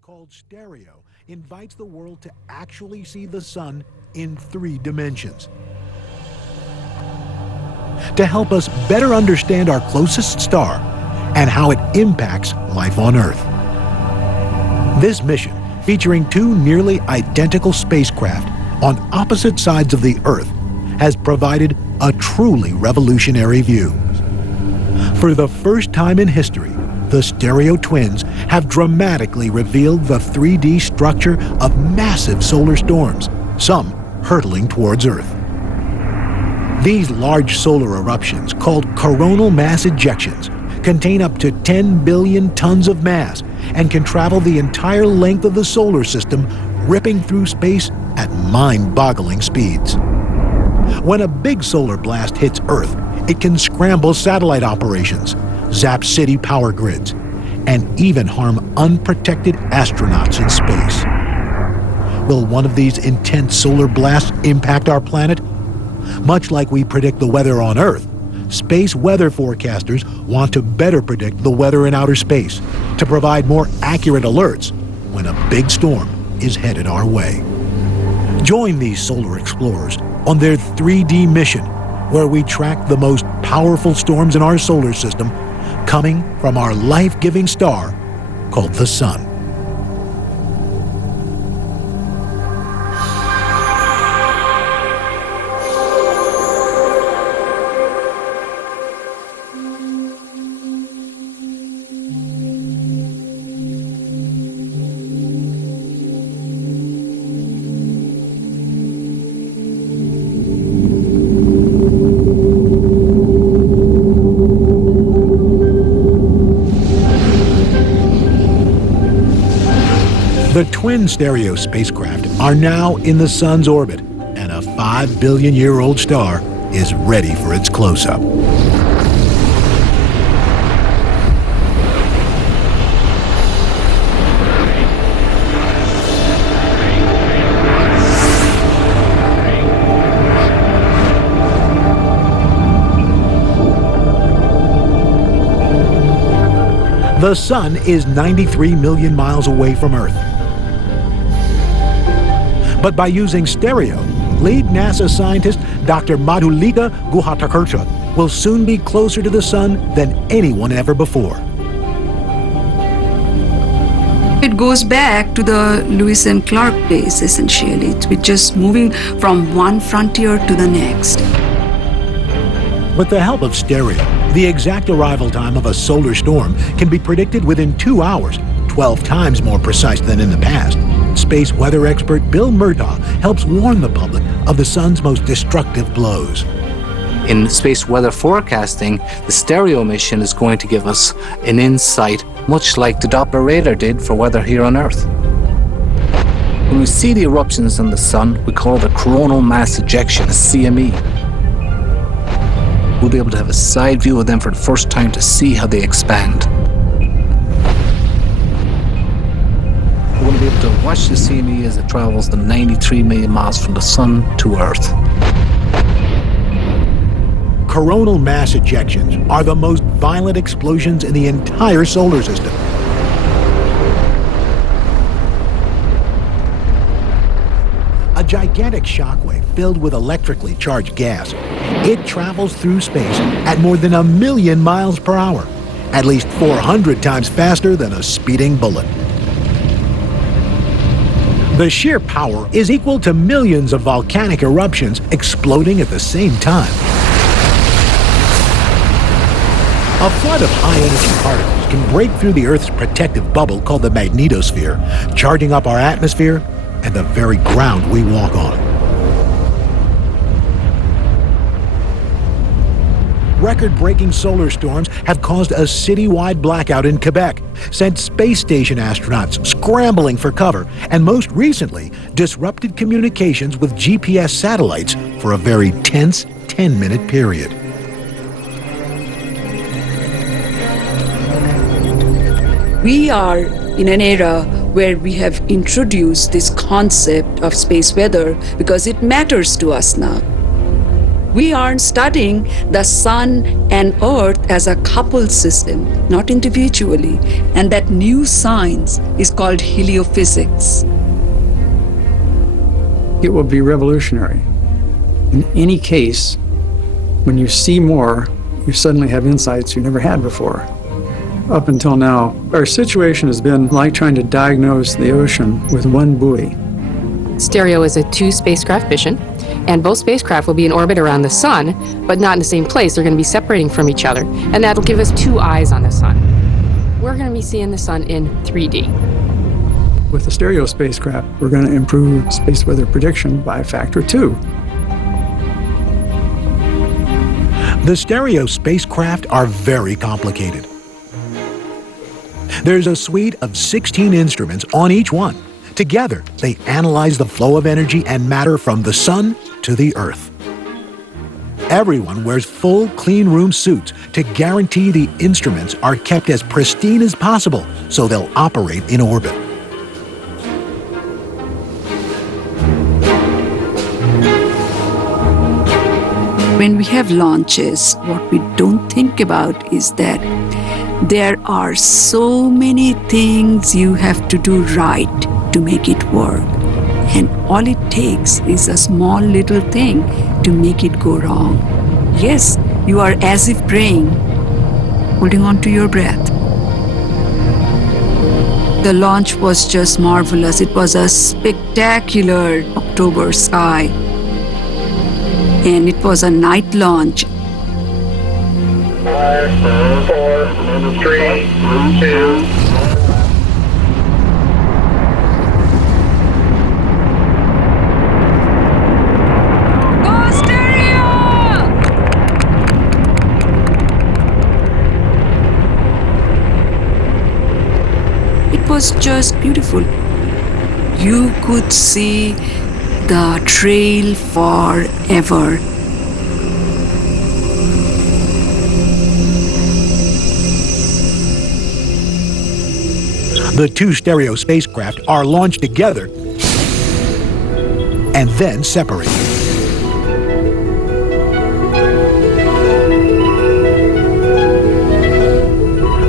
Called stereo invites the world to actually see the sun in 3 dimensions. To help us better understand our closest star and how it impacts life on Earth. This mission, featuring 2 nearly identical spacecraft on opposite sides of the Earth, has provided a truly revolutionary view. For the first time in history, the stereo twins have dramatically revealed the 3D structure of massive solar storms, some hurtling towards Earth. These large solar eruptions, called coronal mass ejections, contain up to 10 billion tons of mass and can travel the entire length of the solar system, ripping through space at mind-boggling speeds. When a big solar blast hits Earth, it can scramble satellite operations, zap city power grids, and even harm unprotected astronauts in space. Will one of these intense solar blasts impact our planet? Much like we predict the weather on Earth, space weather forecasters want to better predict the weather in outer space to provide more accurate alerts when a big storm is headed our way. Join these solar explorers on their 3D mission, where we track the most powerful storms in our solar system coming from our life-giving star called the Sun. The twin stereo spacecraft are now in the Sun's orbit, and a 5 billion-year-old star is ready for its close-up. The Sun is 93 million miles away from Earth. But by using stereo, lead NASA scientist Dr. Madhulika Guhathakurta will soon be closer to the Sun than anyone ever before. It goes back to the Lewis and Clark days, essentially. It's just moving from one frontier to the next. With the help of stereo, the exact arrival time of a solar storm can be predicted within 2 hours, 12 times more precise than in the past. Space weather expert Bill Murtaugh helps warn the public of the Sun's most destructive blows. In space weather forecasting, the stereo mission is going to give us an insight much like the Doppler radar did for weather here on Earth. When we see the eruptions in the Sun, we call it a coronal mass ejection, a CME. We'll be able to have a side view of them for the first time to see how they expand. We're going to be able to watch the CME as it travels the 93 million miles from the Sun to Earth. Coronal mass ejections are the most violent explosions in the entire solar system. A gigantic shockwave filled with electrically charged gas. It travels through space at more than 1 million miles per hour, at least 400 times faster than a speeding bullet. The sheer power is equal to millions of volcanic eruptions exploding at the same time. A flood of high-energy particles can break through the Earth's protective bubble called the magnetosphere, charging up our atmosphere and the very ground we walk on. Record-breaking solar storms have caused a citywide blackout in Quebec, sent space station astronauts scrambling for cover, and most recently, disrupted communications with GPS satellites for a very tense 10-minute period. We are in an era where we have introduced this concept of space weather because it matters to us now. We are studying the sun and earth as a coupled system, not individually. And that new science is called heliophysics. It will be revolutionary. In any case, when you see more, you suddenly have insights you never had before. Up until now, our situation has been like trying to diagnose the ocean with one buoy. Stereo is a 2-spacecraft mission, and both spacecraft will be in orbit around the sun, but not in the same place. They're going to be separating from each other, and that'll give us 2 eyes on the sun. We're going to be seeing the sun in 3D. With the Stereo spacecraft, we're going to improve space weather prediction by a factor 2. The Stereo spacecraft are very complicated. There's a suite of 16 instruments on each one. Together, they analyze the flow of energy and matter from the sun to the earth. Everyone wears full clean room suits to guarantee the instruments are kept as pristine as possible so they'll operate in orbit. When we have launches, what we don't think about is that there are so many things you have to do right to make it work. And all it takes is a small little thing to make it go wrong. Yes, you are as if praying, holding on to your breath. The launch was just marvelous. It was a spectacular October sky. And it was a night launch. 5, 4, 3, 2. It was just beautiful. You could see the trail forever. The 2 Stereo spacecraft are launched together and then separated.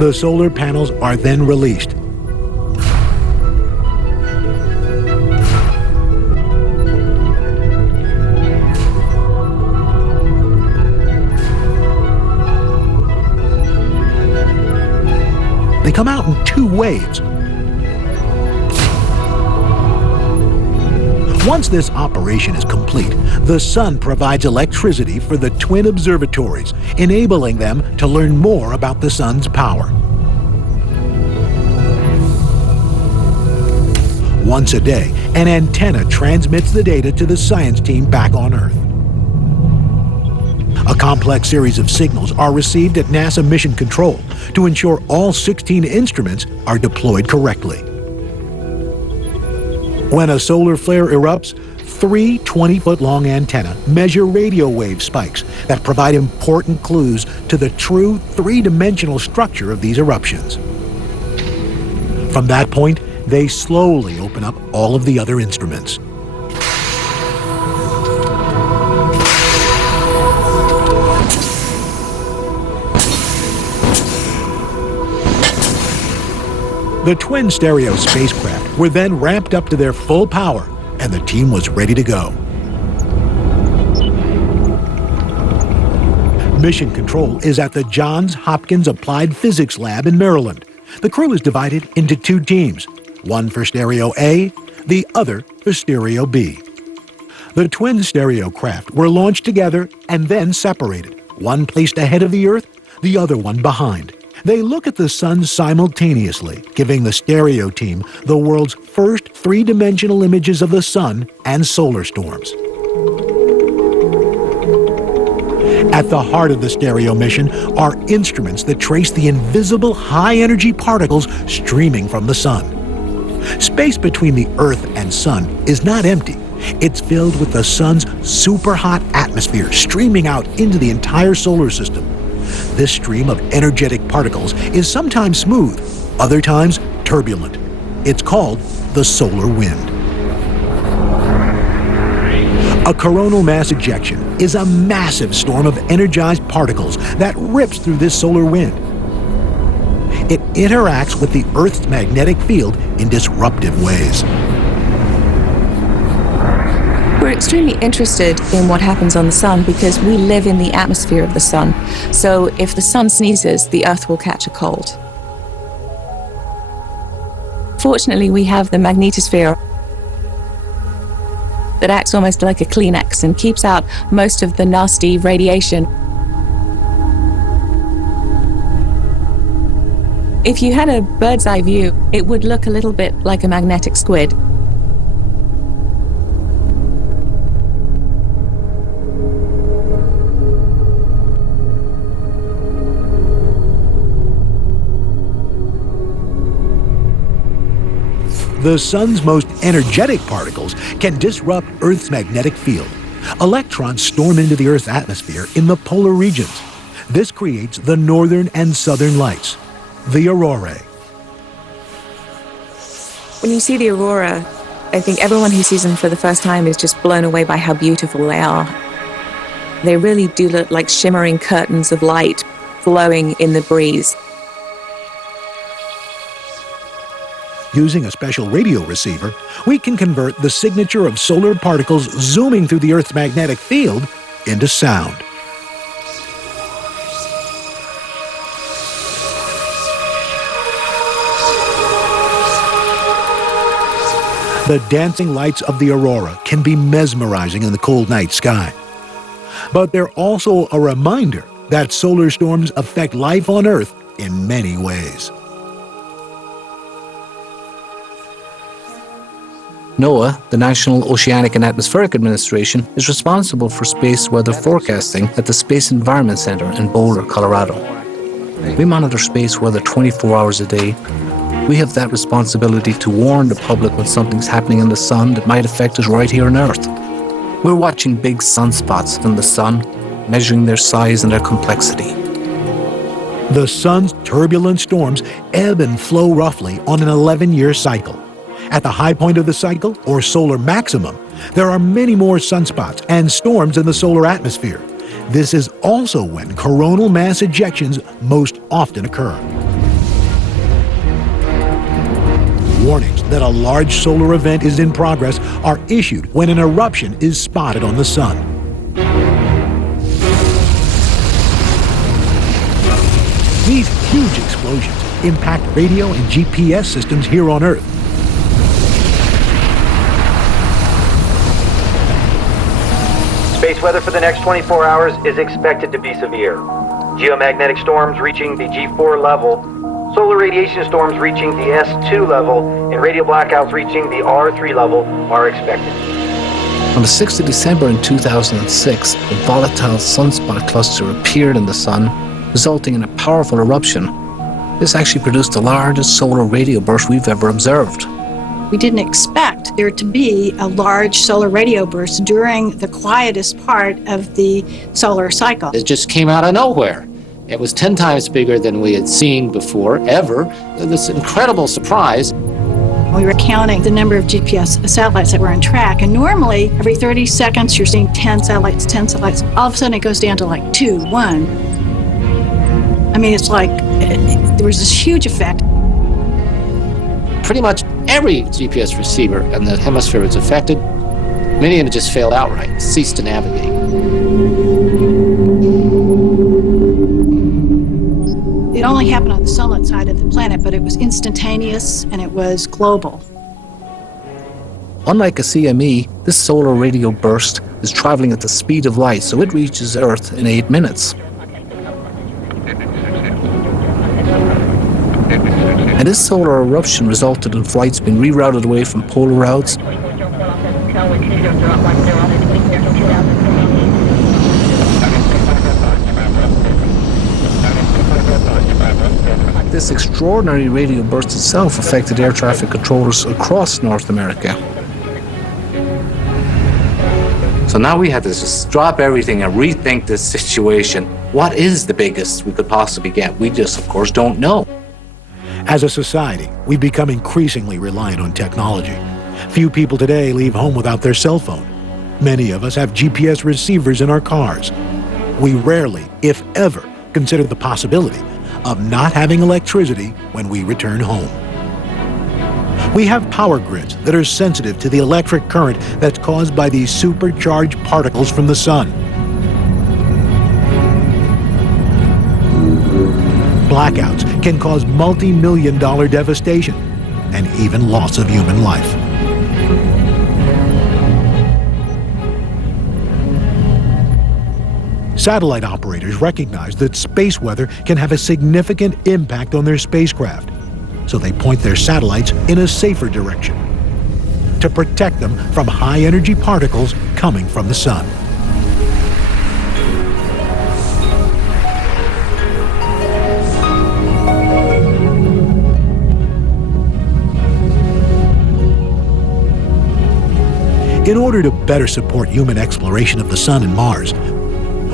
The solar panels are then released. They come out in 2 waves. Once this operation is complete, the sun provides electricity for the twin observatories, enabling them to learn more about the sun's power. Once a day, an antenna transmits the data to the science team back on Earth. A complex series of signals are received at NASA Mission Control to ensure all 16 instruments are deployed correctly. When a solar flare erupts, 3 20-foot-long antennae measure radio wave spikes that provide important clues to the true 3-dimensional structure of these eruptions. From that point, they slowly open up all of the other instruments. The twin Stereo spacecraft were then ramped up to their full power, and the team was ready to go. Mission Control is at the Johns Hopkins Applied Physics Lab in Maryland. The crew is divided into 2 teams, one for Stereo A, the other for Stereo B. The twin Stereo craft were launched together and then separated, one placed ahead of the Earth, the other one behind. They look at the sun simultaneously, giving the Stereo team the world's first 3-dimensional images of the sun and solar storms. At the heart of the Stereo mission are instruments that trace the invisible high-energy particles streaming from the sun. Space between the Earth and sun is not empty. It's filled with the sun's super-hot atmosphere streaming out into the entire solar system. This stream of energetic particles is sometimes smooth, other times turbulent. It's called the solar wind. A coronal mass ejection, is a massive storm of energized particles that rips through this solar wind. It interacts with the Earth's magnetic field in disruptive ways. We're extremely interested in what happens on the sun because we live in the atmosphere of the sun. So if the sun sneezes, the Earth will catch a cold. Fortunately, we have the magnetosphere that acts almost like a Kleenex and keeps out most of the nasty radiation. If you had a bird's eye view, it would look a little bit like a magnetic squid. The sun's most energetic particles can disrupt Earth's magnetic field. Electrons storm into the Earth's atmosphere in the polar regions. This creates the northern and southern lights, the aurorae. When you see the aurora, I think everyone who sees them for the first time is just blown away by how beautiful they are. They really do look like shimmering curtains of light flowing in the breeze. Using a special radio receiver, we can convert the signature of solar particles zooming through the Earth's magnetic field into sound. The dancing lights of the aurora can be mesmerizing in the cold night sky. But they're also a reminder that solar storms affect life on Earth in many ways. NOAA, the National Oceanic and Atmospheric Administration, is responsible for space weather forecasting at the Space Environment Center in Boulder, Colorado. We monitor space weather 24 hours a day. We have that responsibility to warn the public when something's happening in the sun that might affect us right here on Earth. We're watching big sunspots in the sun, measuring their size and their complexity. The sun's turbulent storms ebb and flow roughly on an 11-year cycle. At the high point of the cycle, or solar maximum, there are many more sunspots and storms in the solar atmosphere. This is also when coronal mass ejections most often occur. Warnings that a large solar event is in progress are issued when an eruption is spotted on the sun. These huge explosions impact radio and GPS systems here on Earth. Space weather for the next 24 hours is expected to be severe. Geomagnetic storms reaching the G4 level, solar radiation storms reaching the S2 level, and radio blackouts reaching the R3 level are expected. On the 6th of December in 2006, a volatile sunspot cluster appeared in the sun, resulting in a powerful eruption. This actually produced the largest solar radio burst we've ever observed. We didn't expect there to be a large solar radio burst during the quietest part of the solar cycle. It just came out of nowhere. It was 10 times bigger than we had seen before, ever. This incredible surprise. We were counting the number of GPS satellites that were on track, and normally every 30 seconds you're seeing 10 satellites. All of a sudden it goes down to like 2, 1. I mean, it's like there was this huge effect. Pretty much every GPS receiver in the hemisphere was affected. Many of them just failed outright, ceased to navigate. It only happened on the sunlit side of the planet, but it was instantaneous and it was global. Unlike a CME, this solar radio burst is traveling at the speed of light, so it reaches Earth in 8 minutes. And this solar eruption resulted in flights being rerouted away from polar routes. This extraordinary radio burst itself affected air traffic controllers across North America. So now we had to just drop everything and rethink this situation. What is the biggest we could possibly get? We just, of course, don't know. As a society, we've become increasingly reliant on technology. Few people today leave home without their cell phone. Many of us have GPS receivers in our cars. We rarely, if ever, consider the possibility of not having electricity when we return home. We have power grids that are sensitive to the electric current that's caused by these supercharged particles from the sun. Blackouts can cause multi-million-dollar devastation and even loss of human life. Satellite operators recognize that space weather can have a significant impact on their spacecraft, so they point their satellites in a safer direction to protect them from high-energy particles coming from the sun. In order to better support human exploration of the sun and Mars,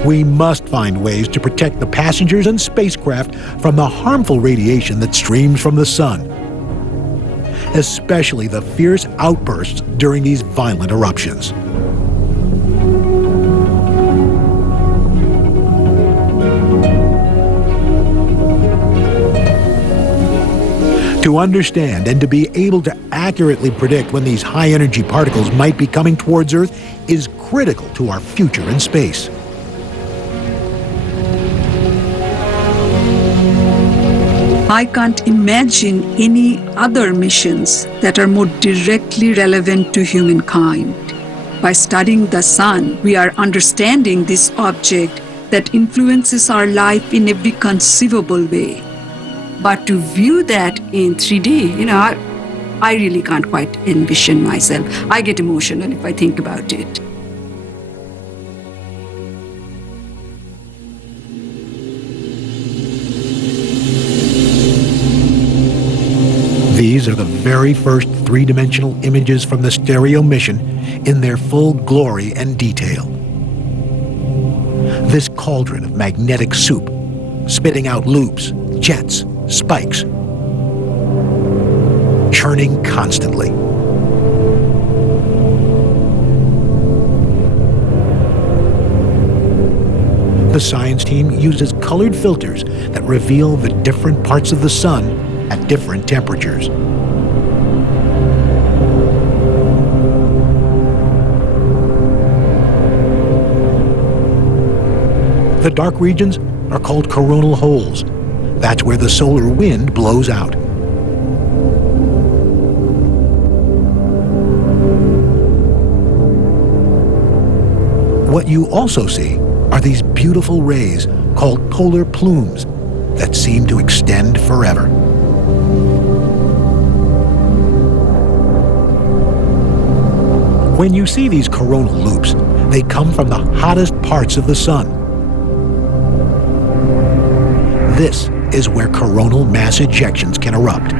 we must find ways to protect the passengers and spacecraft from the harmful radiation that streams from the sun, especially the fierce outbursts during these violent eruptions. To understand and to be able to accurately predict when these high-energy particles might be coming towards Earth is critical to our future in space. I can't imagine any other missions that are more directly relevant to humankind. By studying the sun, we are understanding this object that influences our life in every conceivable way. But to view that in 3D, I really can't quite envision myself. I get emotional if I think about it. These are the very first three-dimensional images from the Stereo mission in their full glory and detail. This cauldron of magnetic soup, spitting out loops, jets, spikes, churning constantly. The science team uses colored filters that reveal the different parts of the sun at different temperatures. The dark regions are called coronal holes. That's where the solar wind blows out. What you also see are these beautiful rays called polar plumes that seem to extend forever. When you see these coronal loops, they come from the hottest parts of the sun. This is where coronal mass ejections can erupt.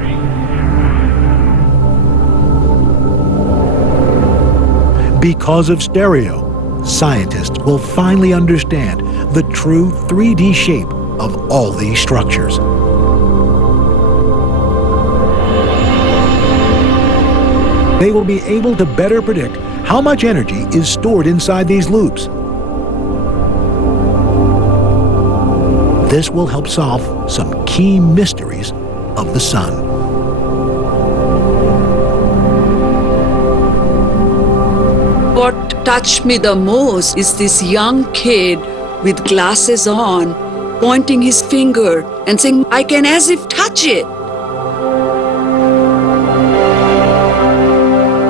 Because of Stereo, scientists will finally understand the true 3D shape of all these structures. They will be able to better predict how much energy is stored inside these loops. This will help solve some key mysteries of the sun. What touched me the most is this young kid with glasses on, pointing his finger and saying, "I can as if touch it."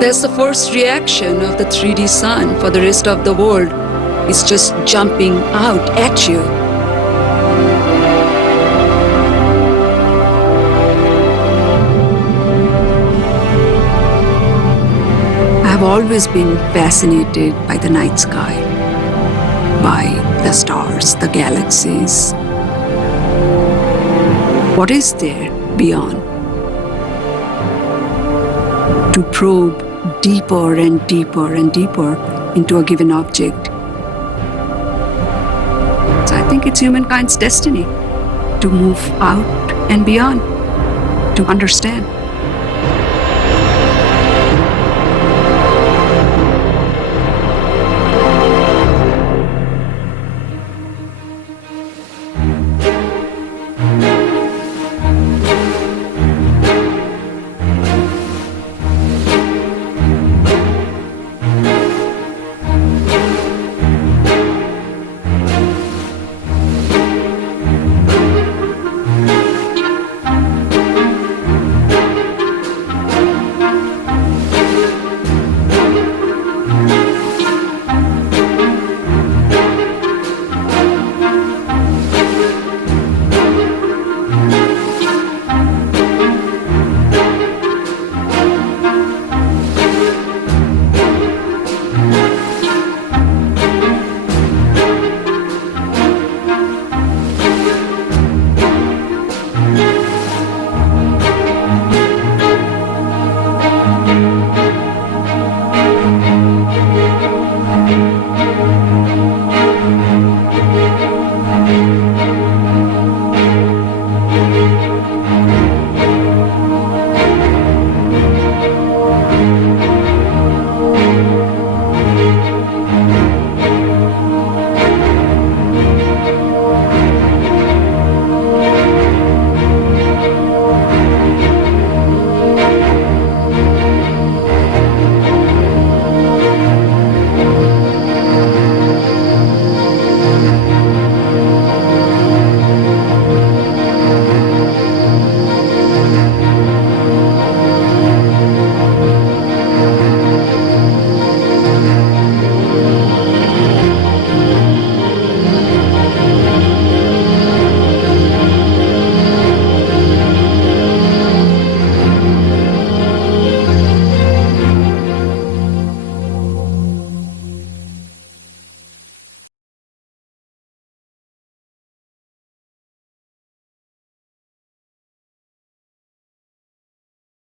That's the first reaction of the 3D sun for the rest of the world. It's just jumping out at you. I've always been fascinated by the night sky, by the stars, the galaxies. What is there beyond? To probe deeper and deeper and deeper into a given object. So I think it's humankind's destiny to move out and beyond, to understand.